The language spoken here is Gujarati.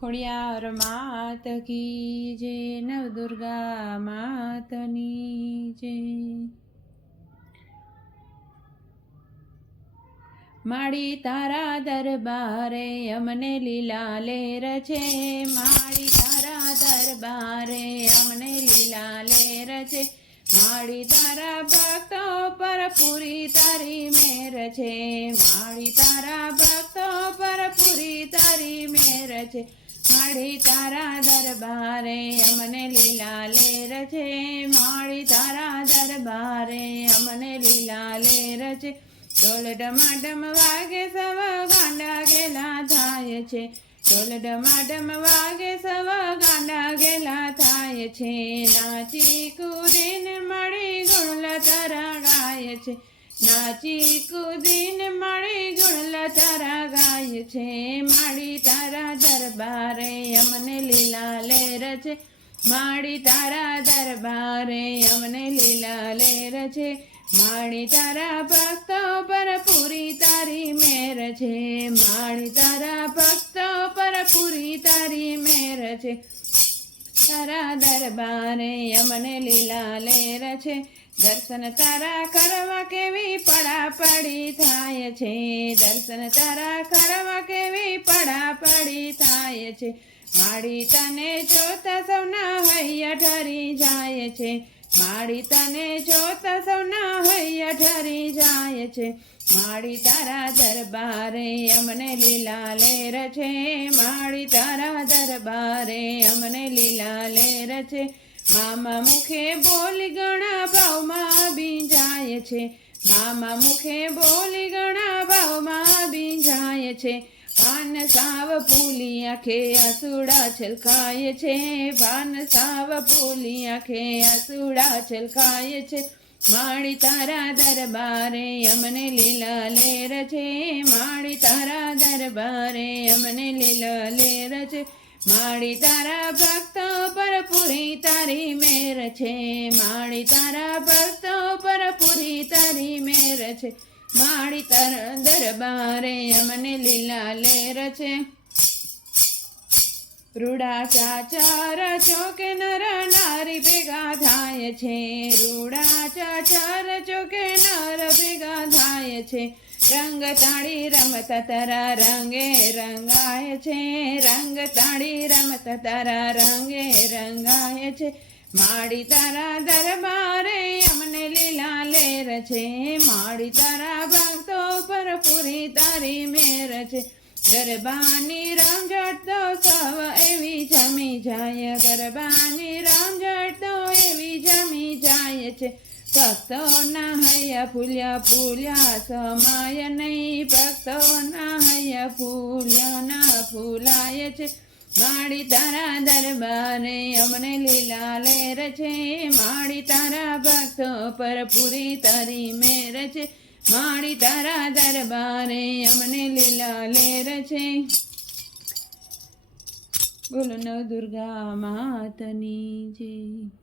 ખોડિયાર માત કી જે નવદુર્ગા માતની જે માડી તારા દરબારે અમને લીલા લેર છે. માડી તારા દરબારે અમને લીલા લેર છે. માડી તારા ભક્તો પર પૂરી તારી મેર છે. માડી તારા ભક્તો પર પૂરી તારી મેર છે. માડી તારા દરબારે અમને લીલા લેર છે. માળી તારા દરબારે અમને લીલા લેર છે. ઢોલ ડમાડમ વાગે સવ ગાંડા ગેલા થાય છે. ઢોલ ડમાડમ વાગે સવ ગાંડા ગેલા થાય છે. નાચી કુદીને મળી તારા ગાય છે. નાચી કૂદીને મળી તારા ગાય છે માડી તારા દરબારે અમને લીલા લેર છે. માળી તારા દરબારે અમને લીલા લેર છે. માણી તારા ભક્તો પર પૂરી તારી મેર છે. માણી તારા ભક્તો પર પૂરી તારી મેર છે. તારા દરબારે અમને લીલા લેર છે. દર્શન તારા કરવા કેવી પડાપડી થાય છે. દર્શન તારા કરવા કેવી પડાપડી થાય છે. માડી તને જોતા સૌના હૈયા ઠરી જાય છે. માડી તને જોતા સૌના હૈયા ઠરી જાય છે. માડી તારા દરબારે અમને લીલા લેર છે. માડી તારા દરબારે અમને લીલા લેર છે. મામા મુખે બોલી ગણા ભાવમાં બીજાય છે. મામા મુખે બોલી ગણા ભાવમાં બીજાય છે. ભાન સાવ ભૂલી આંખે આસુડા છલકાય છે. ભાન સાવ ભૂલી આંખે આસુડા છલકાય છે. માળી તારા દરબારે અમને લીલા લેર છે. માળી તારા દરબારે અમને લીલા લેર છે. માળી તારા ભક્તો પર પૂરી તારી મેર છે. માળી તારા ભક્તો પર પૂરી તારી મેર છે. માળી તર દરબારે અમને લીલા લેર છે. રૂડા ચાચાર ચોકે નર નારી ભેગા થાય છે. રૂડા ચાચાર ચોકે નર ભેગા થાય છે. રંગ તાળી રમતા તારા રંગે રંગાય છે. રંગ તાળી રમતા તારા રંગે રંગાય છે. માડી તારા દરબારે અમને લીલા લેર છે. માડી તારા ભક્તો પર પૂરી તારી મેર છે. ગરબાની રમઝટ તો સવ એવી જમી જાય. ગરબાની રમઝટ તો એવી જમી જાય છે. ભક્તોના હૈયા ફૂલ્યા ફૂલ્યા, સમાય નહીં. ભક્તોના હૈયા ફૂલ્યા ના ફૂલાય છે. માડી તારા દરબારે અમને લીલા લેર છે માડી તારા ભક્તો પર પૂરી તારી મેર છે માડી તારા દરબારે અમને લીલા લેર છે. બોલો નવ દુર્ગા માતની જય.